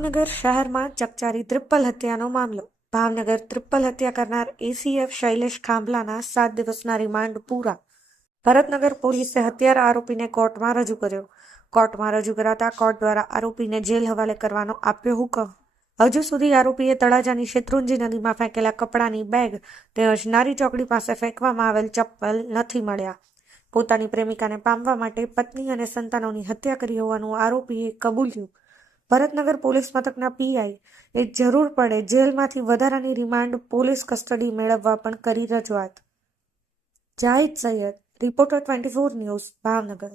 ભાવનગર શહેરમાં ચકચારી ટ્રિપલ હત્યાનો મામલો. ભાવનગર ટ્રિપલ હત્યા કરનાર એસીએફ શૈલેષ ખાંભલાના 7 દિવસના રિમાન્ડ પૂરા. ભરતનગર પોલીસે હત્યારા આરોપીને કોર્ટમાં રજૂ કર્યો. કોર્ટમાં રજૂ કરાતા કોર્ટ દ્વારા આરોપીને જેલ હવાલે કરવાનો આપ્યો હુકમ. હજુ સુધી આરોપીએ તળાજાની શેત્રુંજી નદીમાં ફેંકેલા કપડાની બેગ તેમજ નારી ચોકડી પાસે ફેંકવામાં આવેલ ચપ્પલ નથી મળ્યા. પોતાની પ્રેમિકાને પામવા માટે પત્ની અને સંતાનોની હત્યા કરી હોવાનું આરોપીએ કબૂલ્યું. ભરતનગર પોલીસ મથકના પીઆઈ એ જરૂર પડે જેલમાંથી વધારાની રિમાન્ડ પોલીસ કસ્ટડી મેળવવા પણ કરી રજૂઆત. Zahid Syed, reporter 24 news, Bhavnagar.